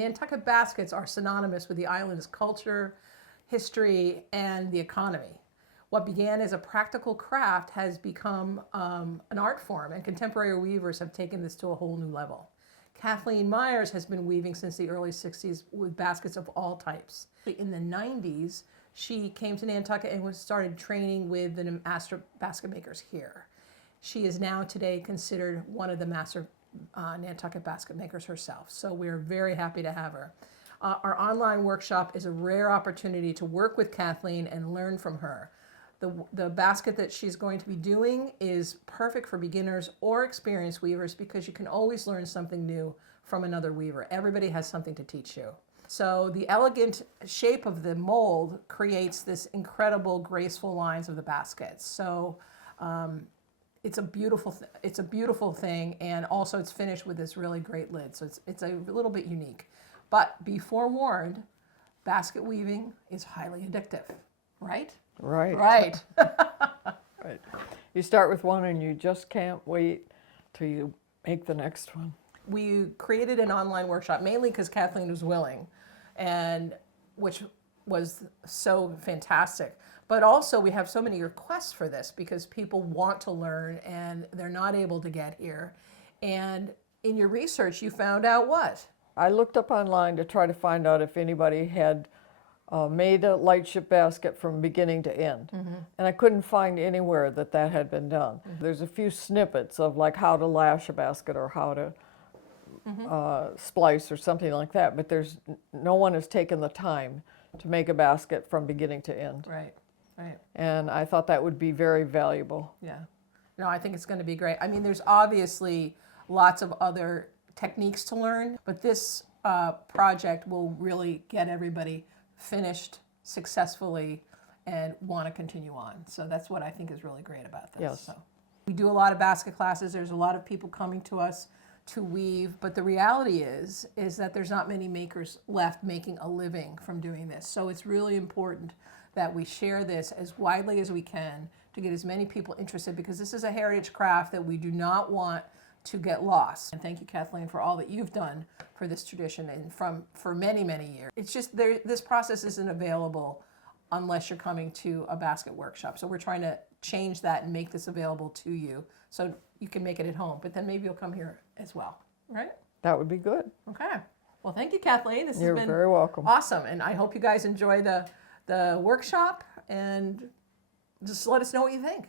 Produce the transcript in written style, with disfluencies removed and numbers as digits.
Nantucket baskets are synonymous with the island's culture, history, and the economy. What began as a practical craft has become an art form, and contemporary weavers have taken this to a whole new level. Kathleen Myers has been weaving since the early 60s with baskets of all types. In the 90s, she came to Nantucket and started training with the master basket makers here. She is now today considered one of the master Nantucket basket makers herself. So we're very happy to have her. Our online workshop is a rare opportunity to work with Kathleen and learn from her. The basket that she's going to be doing is perfect for beginners or experienced weavers because you can always learn something new from another weaver. Everybody has something to teach you. So the elegant shape of the mold creates this incredible, graceful lines of the baskets. So it's a beautiful thing, and also it's finished with this really great lid. So it's a little bit unique. But be forewarned, basket weaving is highly addictive, right? Right. Right. Right. You start with one and you just can't wait till you make the next one. We created an online workshop mainly because Kathleen was willing, and which was so fantastic. But also we have so many requests for this because people want to learn and they're not able to get here. And in your research, you found out what? I looked up online to try to find out if anybody had made a lightship basket from beginning to end. Mm-hmm. And I couldn't find anywhere that that had been done. Mm-hmm. There's a few snippets of like how to lash a basket or how to splice or something like that, but no one has taken the time to make a basket from beginning to end. Right, right. And I thought that would be very valuable. Yeah. No, I think it's going to be great. I mean, there's obviously lots of other techniques to learn, but this project will really get everybody finished successfully and want to continue on. So that's what I think is really great about this. Yes. So we do a lot of basket classes. There's a lot of people coming to us to weave, but the reality is that there's not many makers left making a living from doing this. So it's really important that we share this as widely as we can to get as many people interested, because this is a heritage craft that we do not want to get lost. And thank you, Kathleen, for all that you've done for this tradition and for many, many years. It's just this process isn't available unless you're coming to a basket workshop. So we're trying to change that and make this available to you so you can make it at home, but then maybe you'll come here as well, right? That would be good. Okay. Well, thank you, Kathleen. This You're has been very welcome. Awesome, and I hope you guys enjoy the workshop, and just let us know what you think.